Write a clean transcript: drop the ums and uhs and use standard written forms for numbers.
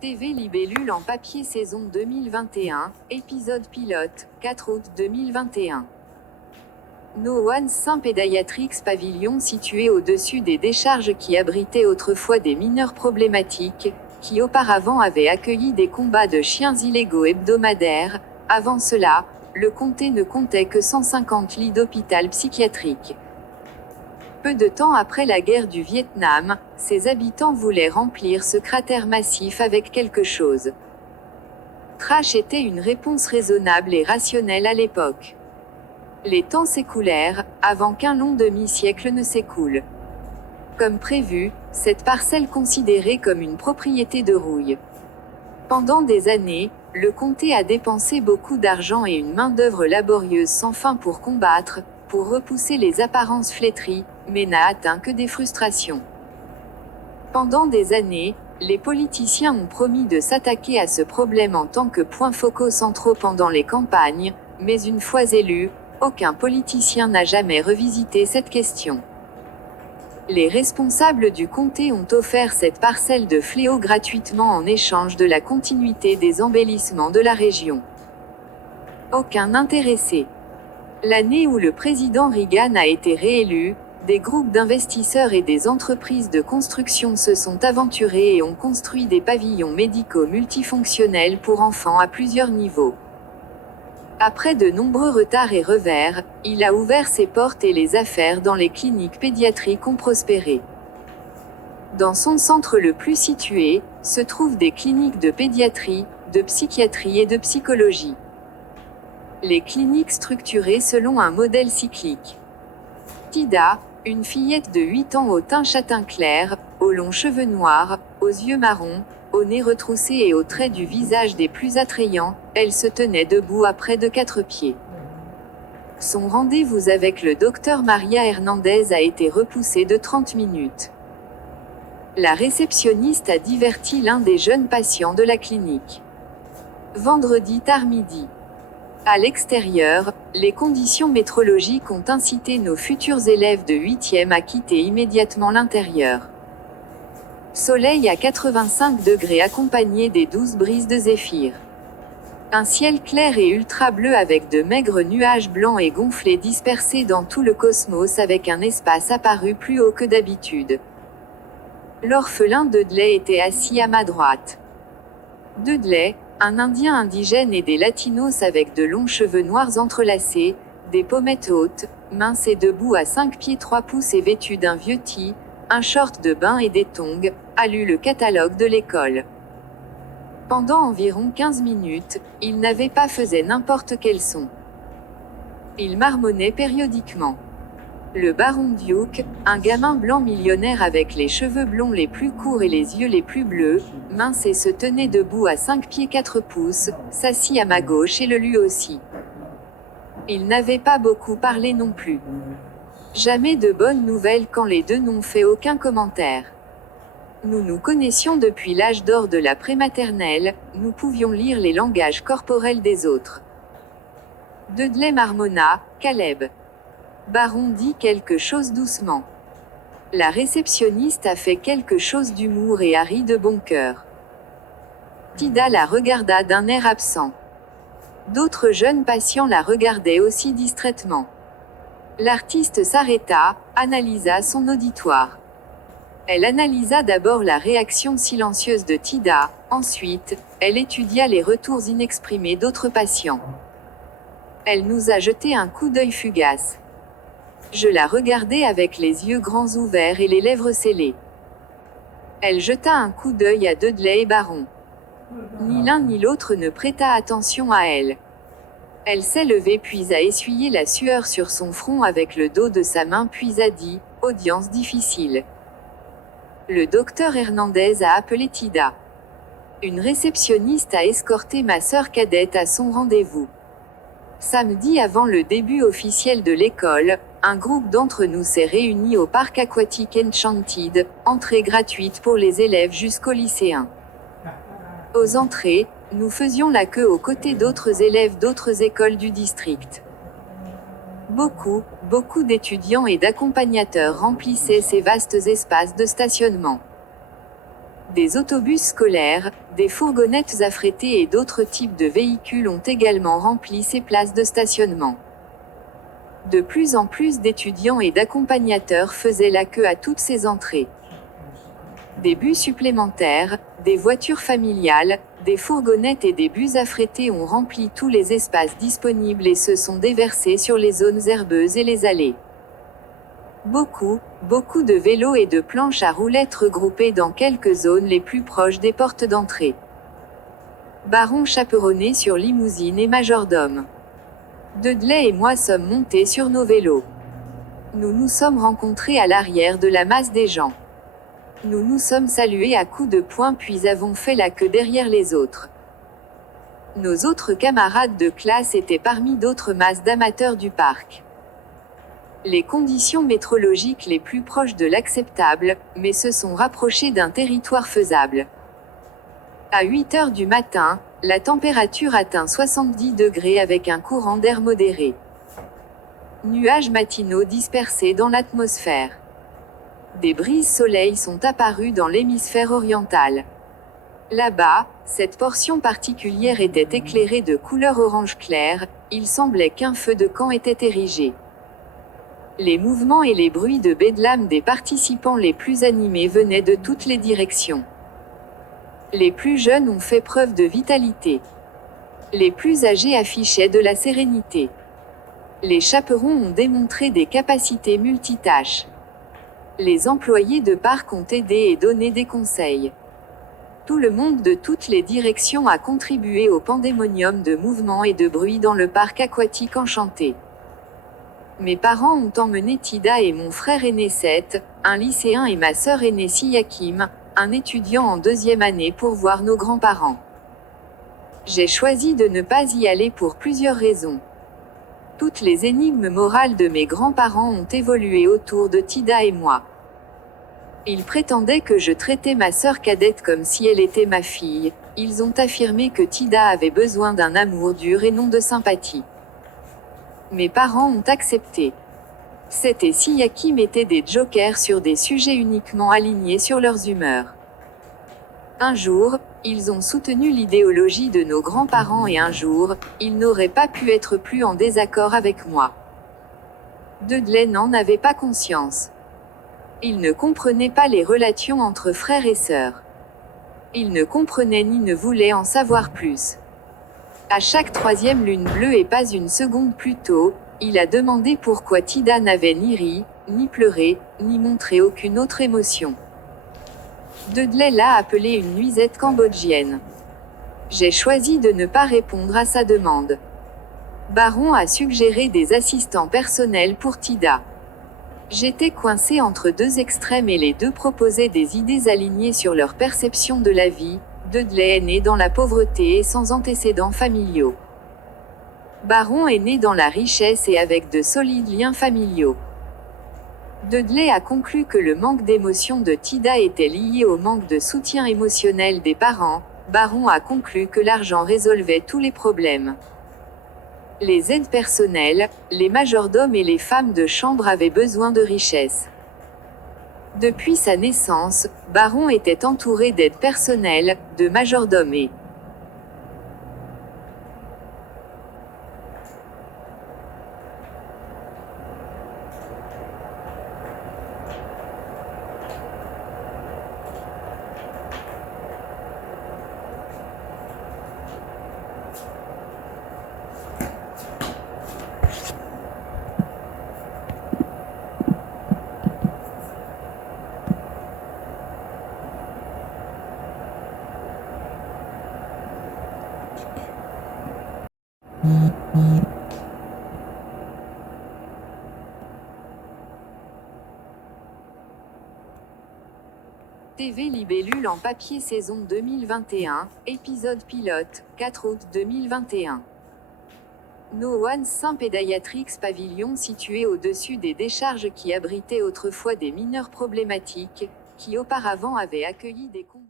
TV Libellule en papier saison 2021, épisode pilote, 4 août 2021. No One Saint Pédiatrix pavillon situé au-dessus des décharges qui abritaient autrefois des mineurs problématiques, qui auparavant avaient accueilli des combats de chiens illégaux hebdomadaires. Avant cela, le comté ne comptait que 150 lits d'hôpital psychiatrique. Peu de temps après la guerre du Vietnam, ses habitants voulaient remplir ce cratère massif avec quelque chose. Trash était une réponse raisonnable et rationnelle à l'époque. Les temps s'écoulèrent, avant qu'un long demi-siècle ne s'écoule. Comme prévu, cette parcelle considérée comme une propriété de rouille. Pendant des années, le comté a dépensé beaucoup d'argent et une main-d'œuvre laborieuse sans fin pour combattre, pour repousser les apparences flétries, mais n'a atteint que des frustrations. Pendant des années, les politiciens ont promis de s'attaquer à ce problème en tant que points focaux centraux pendant les campagnes, mais une fois élus, aucun politicien n'a jamais revisité cette question. Les responsables du comté ont offert cette parcelle de fléau gratuitement en échange de la continuité des embellissements de la région. Aucun intéressé. L'année où le président Reagan a été réélu, des groupes d'investisseurs et des entreprises de construction se sont aventurés et ont construit des pavillons médicaux multifonctionnels pour enfants à plusieurs niveaux. Après de nombreux retards et revers, il a ouvert ses portes et les affaires dans les cliniques pédiatriques ont prospéré. Dans son centre le plus situé, se trouvent des cliniques de pédiatrie, de psychiatrie et de psychologie. Les cliniques structurées selon un modèle cyclique. Tida, une fillette de 8 ans au teint châtain clair, aux longs cheveux noirs, aux yeux marrons, au nez retroussé et aux traits du visage des plus attrayants, elle se tenait debout à près de 4 pieds. Son rendez-vous avec le docteur Maria Hernandez a été repoussé de 30 minutes. La réceptionniste a diverti l'un des jeunes patients de la clinique. Vendredi tard midi. À l'extérieur, les conditions météorologiques ont incité nos futurs élèves de 8e à quitter immédiatement l'intérieur. Soleil à 85 degrés accompagné des douces brises de zéphyr. Un ciel clair et ultra bleu avec de maigres nuages blancs et gonflés dispersés dans tout le cosmos avec un espace apparu plus haut que d'habitude. L'orphelin Dudley était assis à ma droite. Dudley, un Indien indigène et des latinos avec de longs cheveux noirs entrelacés, des pommettes hautes, minces et debout à 5 pieds 3 pouces et vêtu d'un vieux tee, un short de bain et des tongs, a lu le catalogue de l'école. Pendant environ 15 minutes, il n'avait pas fait n'importe quel son. Il marmonnait périodiquement. Le baron Duke, un gamin blanc millionnaire avec les cheveux blonds les plus courts et les yeux les plus bleus, mince et se tenait debout à 5 pieds 4 pouces, s'assit à ma gauche et le lut aussi. Il n'avait pas beaucoup parlé non plus. Jamais de bonnes nouvelles quand les deux n'ont fait aucun commentaire. Nous nous connaissions depuis l'âge d'or de la prématernelle, nous pouvions lire les langages corporels des autres. Dudley marmonna, Caleb. Baron dit quelque chose doucement. La réceptionniste a fait quelque chose d'humour et a ri de bon cœur. Tida la regarda d'un air absent. D'autres jeunes patients la regardaient aussi distraitement. L'artiste s'arrêta, analysa son auditoire. Elle analysa d'abord la réaction silencieuse de Tida, ensuite, elle étudia les retours inexprimés d'autres patients. Elle nous a jeté un coup d'œil fugace. Je la regardai avec les yeux grands ouverts et les lèvres scellées. Elle jeta un coup d'œil à Dudley et Baron. Ni l'un ni l'autre ne prêta attention à elle. Elle s'est levée puis a essuyé la sueur sur son front avec le dos de sa main puis a dit, « Audience difficile. » Le docteur Hernandez a appelé Tida. Une réceptionniste a escorté ma sœur cadette à son rendez-vous. Samedi avant le début officiel de l'école, un groupe d'entre nous s'est réuni au parc aquatique Enchanted, entrée gratuite pour les élèves jusqu'aux lycéens. Aux entrées, nous faisions la queue aux côtés d'autres élèves d'autres écoles du district. Beaucoup d'étudiants et d'accompagnateurs remplissaient ces vastes espaces de stationnement. Des autobus scolaires, des fourgonnettes affrétées et d'autres types de véhicules ont également rempli ces places de stationnement. De plus en plus d'étudiants et d'accompagnateurs faisaient la queue à toutes ces entrées. Des bus supplémentaires, des voitures familiales, des fourgonnettes et des bus affrétés ont rempli tous les espaces disponibles et se sont déversés sur les zones herbeuses et les allées. Beaucoup de vélos et de planches à roulettes regroupés dans quelques zones les plus proches des portes d'entrée. Baron chaperonné sur limousine et majordome. Dudley et moi sommes montés sur nos vélos. Nous nous sommes rencontrés à l'arrière de la masse des gens. Nous nous sommes salués à coups de poing puis avons fait la queue derrière les autres. Nos autres camarades de classe étaient parmi d'autres masses d'amateurs du parc. Les conditions météorologiques les plus proches de l'acceptable, mais se sont rapprochées d'un territoire faisable. À 8 heures du matin, la température atteint 70 degrés avec un courant d'air modéré. Nuages matinaux dispersés dans l'atmosphère. Des brises soleil sont apparues dans l'hémisphère oriental. Là-bas, cette portion particulière était éclairée de couleur orange clair, il semblait qu'un feu de camp était érigé. Les mouvements et les bruits de bédlam des participants les plus animés venaient de toutes les directions. Les plus jeunes ont fait preuve de vitalité. Les plus âgés affichaient de la sérénité. Les chaperons ont démontré des capacités multitâches. Les employés de parc ont aidé et donné des conseils. Tout le monde de toutes les directions a contribué au pandémonium de mouvements et de bruit dans le parc aquatique enchanté. Mes parents ont emmené Tida et mon frère aîné Seth, un lycéen et ma sœur aînée Siakim, un étudiant en 2e année pour voir nos grands-parents. J'ai choisi de ne pas y aller pour plusieurs raisons. Toutes les énigmes morales de mes grands-parents ont évolué autour de Tida et moi. Ils prétendaient que je traitais ma sœur cadette comme si elle était ma fille, ils ont affirmé que Tida avait besoin d'un amour dur et non de sympathie. Mes parents ont accepté. Seth et Siakim étaient des jokers sur des sujets uniquement alignés sur leurs humeurs. Un jour, ils ont soutenu l'idéologie de nos grands-parents et un jour, ils n'auraient pas pu être plus en désaccord avec moi. Dudley n'en avait pas conscience. Il ne comprenait pas les relations entre frères et sœurs. Il ne comprenait ni ne voulait en savoir plus. À chaque 3e lune bleue et pas une seconde plus tôt, il a demandé pourquoi Tida n'avait ni ri, ni pleuré, ni montré aucune autre émotion. Dudley l'a appelée une nuisette cambodgienne. J'ai choisi de ne pas répondre à sa demande. Baron a suggéré des assistants personnels pour Tida. J'étais coincé entre deux extrêmes et les deux proposaient des idées alignées sur leur perception de la vie. Dudley est né dans la pauvreté et sans antécédents familiaux. Baron est né dans la richesse et avec de solides liens familiaux. Dudley a conclu que le manque d'émotion de Tida était lié au manque de soutien émotionnel des parents. Baron a conclu que l'argent résolvait tous les problèmes. Les aides personnelles, les majordomes et les femmes de chambre avaient besoin de richesse. Depuis sa naissance, Baron était entouré d'aides personnelles, de majordomes et TV Libellule en papier saison 2021, épisode pilote, 4 août 2021. No One Saint Pédiatrix pavillon situé au-dessus des décharges qui abritaient autrefois des mineurs problématiques, qui auparavant avaient accueilli des combats.